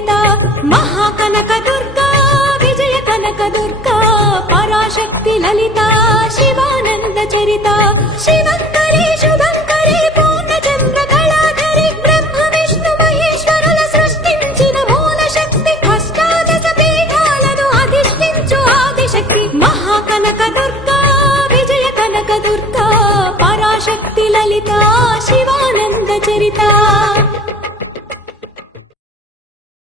చరిత మహాకనక దుర్గా విజయ కనక దుర్గా పరాశక్తి లలిత శివానంద చరిత శివంకరి శుభంకరి పూర్ణచంద్ర కళాధరి బ్రహ్మ విష్ణు మహేశ్వరుల సృష్టించిన మూల శక్తి అష్టాదశ పీఠాలను అధిష్ఠించు ఆదిశక్తి మహాకనక దుర్గా విజయ కనక దుర్గా పరాశక్తి లలిత శివ